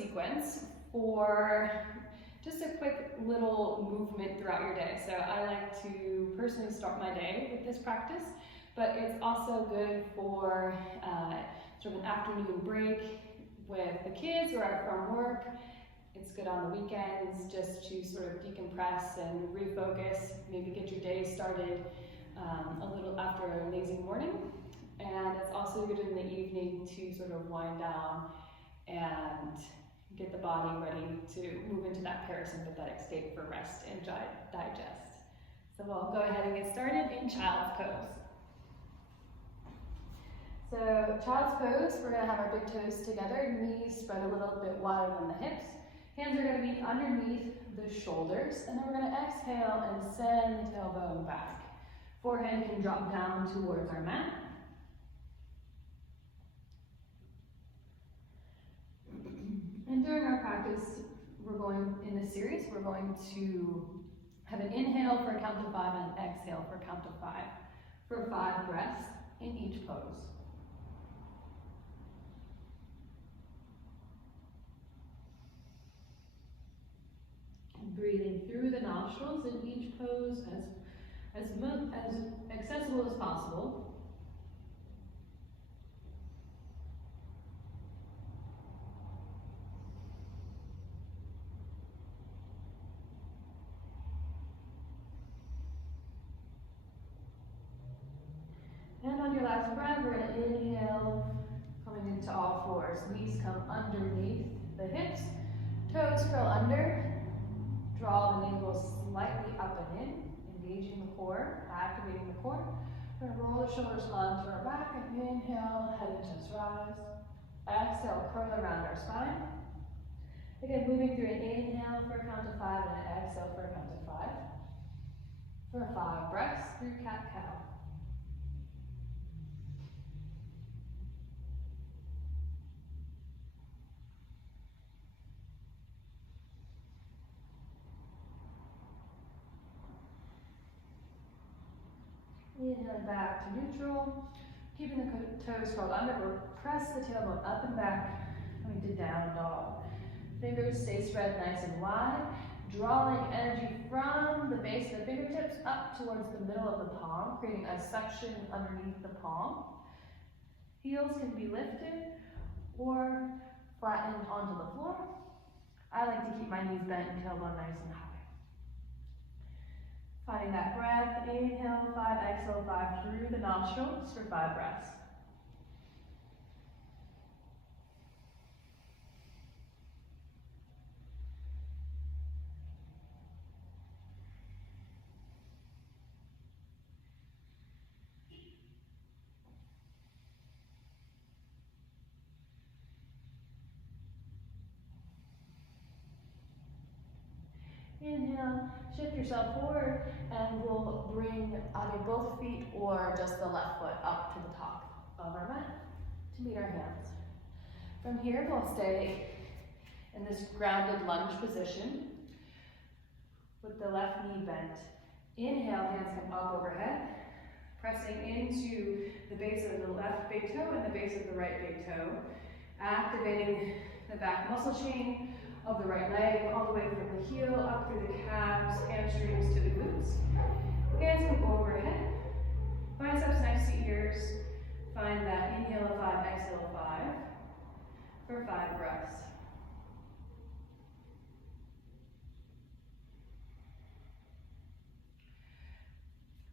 sequence for just a quick little movement throughout your day. So I like to personally start my day with this practice, but it's also good for sort of an afternoon break with the kids or from work. It's good on the weekends just to sort of decompress and refocus, maybe get your day started a little after a lazy morning. And it's also good in the evening to sort of wind down and get the body ready to move into that parasympathetic state for rest and digest. So we'll go ahead and get started in child's pose. So child's pose, we're going to have our big toes together, knees spread a little bit wider than the hips. Hands are going to be underneath the shoulders, and then we're going to exhale and send the tailbone back. Forehead can drop down towards our mat. And during our practice, in this series, we're going to have an inhale for a count of 5 and an exhale for a count of 5 for 5 breaths in each pose. Breathing through the nostrils in each pose as accessible as possible. And on your last breath, we're going to inhale, coming into all fours. Knees come underneath the hips, toes curl under. Draw the navel slightly up and in, engaging the core, activating the core. We're going to roll the shoulders onto our back and inhale, head and chest rise. Exhale, curl around our spine. Again, moving through an inhale for a count of 5 and an exhale for a count of 5. For 5 breaths through cat-cow. Inhaling back to neutral, keeping the toes curled under. We'll press the tailbone up and back, coming to down dog. Fingers stay spread nice and wide, drawing energy from the base of the fingertips up towards the middle of the palm, creating a suction underneath the palm. Heels can be lifted or flattened onto the floor. I like to keep my knees bent and tailbone nice and high. Finding that breath, inhale 5, exhale 5 through the nostrils for 5 breaths. Inhale, shift yourself forward, and we'll bring either both feet or just the left foot up to the top of our mat to meet our hands. From here, we'll stay in this grounded lunge position with the left knee bent. Inhale, hands come up overhead, pressing into the base of the left big toe and the base of the right big toe, activating the back muscle chain of the right leg, all the way from the heel, up through the calves, hamstrings to the glutes. Hands come overhead, biceps next to ears. Find that inhale of 5, exhale of 5 for 5 breaths.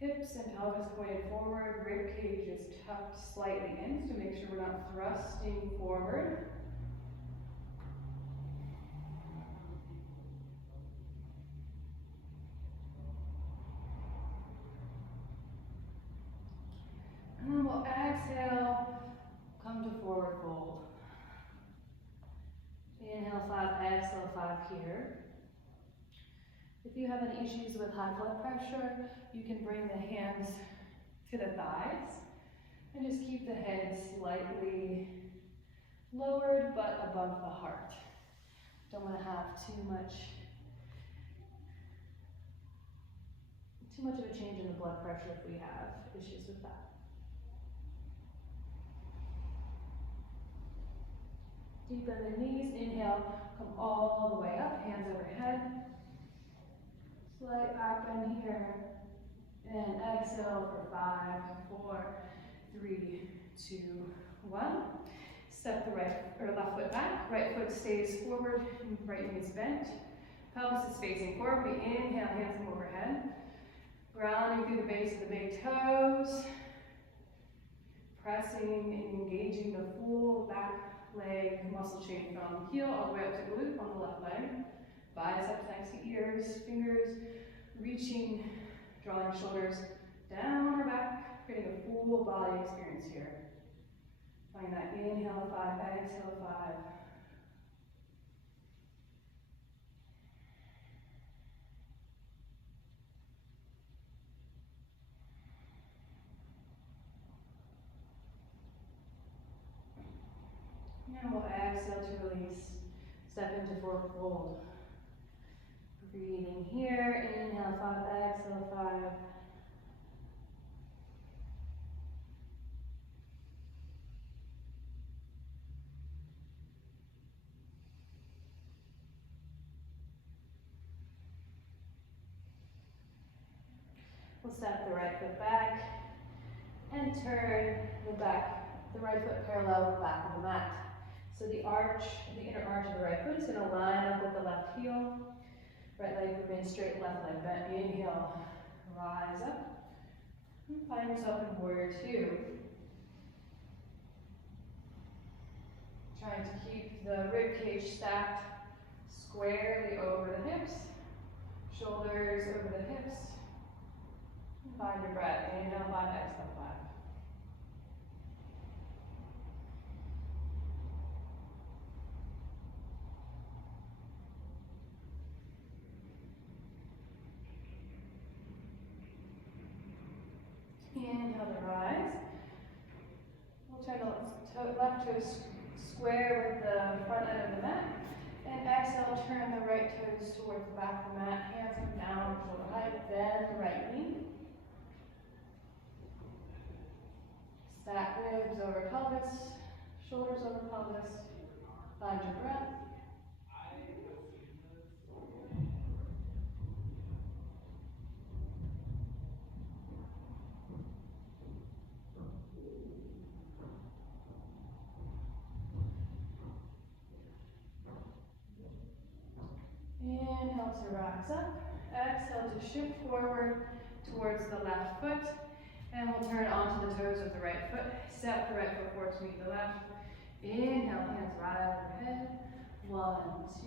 Hips and pelvis pointed forward, rib cage is tucked slightly in to make sure we're not thrusting forward. And then we'll exhale, come to forward fold. Inhale 5, exhale 5 here. If you have any issues with high blood pressure, you can bring the hands to the thighs and just keep the head slightly lowered but above the heart. Don't want to have too much of a change in the blood pressure if we have issues with that. Deep bend the knees. Inhale, come all the way up, hands overhead. Slight back bend here. And exhale for 5, 4, 3, 2, 1. Step the right or left foot back. Right foot stays forward, right knee is bent. Pelvis is facing forward. We inhale, hands come overhead. Grounding through the base of the big toes. Pressing and engaging the full back leg muscle chain from heel all the way up to glute on the left leg. Biceps next to ears, fingers reaching, drawing shoulders down on our back, creating a full body experience here. Find that inhale 5, exhale 5. And we'll exhale to release. Step into forward fold. Breathing here. Inhale 5, exhale 5. We'll step the right foot back and turn the right foot parallel with the back of the mat. So the inner arch of the right foot is going to line up with the left heel. Right leg remains straight, left leg bent. Inhale, rise up. And find yourself in warrior 2. Trying to keep the rib cage stacked squarely over the hips. Shoulders over the hips. Find your breath. Inhale 5, exhale 5. Inhale to rise. We'll turn the left toe square with the front end of the mat. And exhale, turn the right toes towards the back of the mat. Hands come down, shoulder height, bend the right knee. Stack ribs over pelvis, shoulders over pelvis. Find your breath. Inhale to rise up. Exhale to shift forward towards the left foot. And we'll turn onto the toes of the right foot. Step the right foot forward to meet the left. Inhale, hands rise overhead. 1,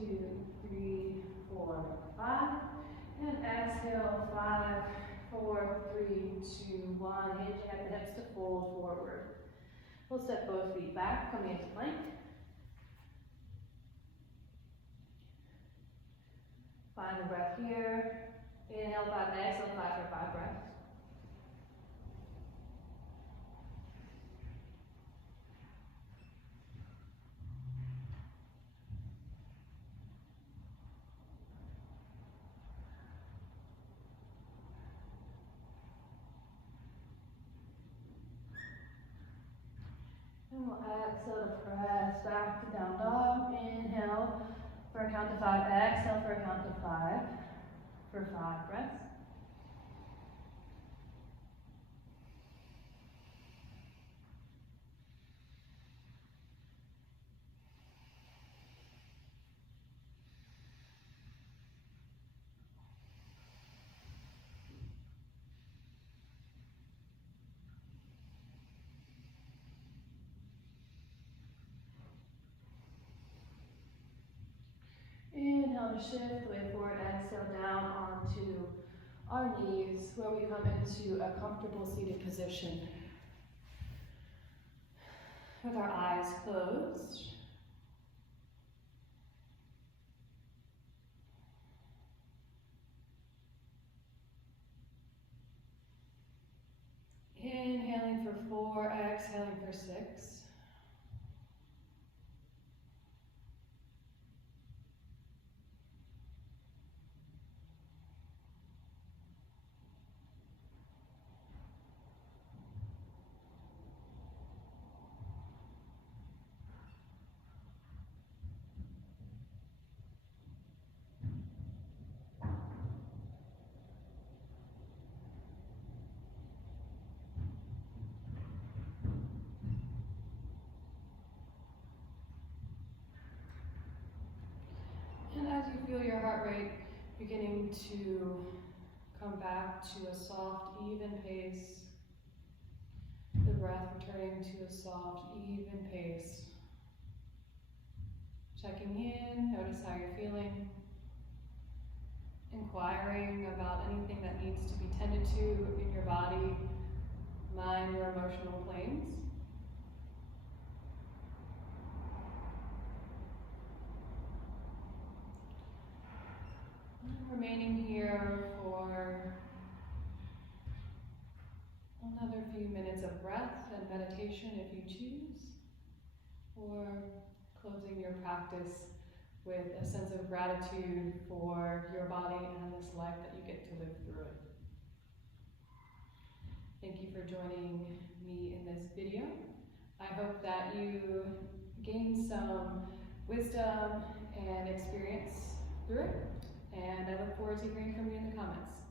2, 3, 4, 5. And exhale, 5, 4, 3, 2, 1. Hinging at the hips to fold forward. We'll step both feet back, coming into plank. Find the breath here. Inhale 5, exhale 5 for 5 breaths. And we'll exhale to press back to down dog. Inhale for a count of 5. Exhale for a count of 5 for 5 breaths. Inhale to shift the way forward, exhale down onto our knees where we come into a comfortable seated position with our eyes closed. Inhaling for 4, exhaling for 6. And as you feel your heart rate beginning to come back to a soft, even pace, the breath returning to a soft, even pace. Checking in, notice how you're feeling. Inquiring about anything that needs to be tended to in your body, mind, or emotional planes. Remaining here for another few minutes of breath and meditation if you choose, or closing your practice with a sense of gratitude for your body and this life that you get to live through it. Thank you for joining me in this video. I hope that you gain some wisdom and experience through it, and I look forward to hearing from you in the comments.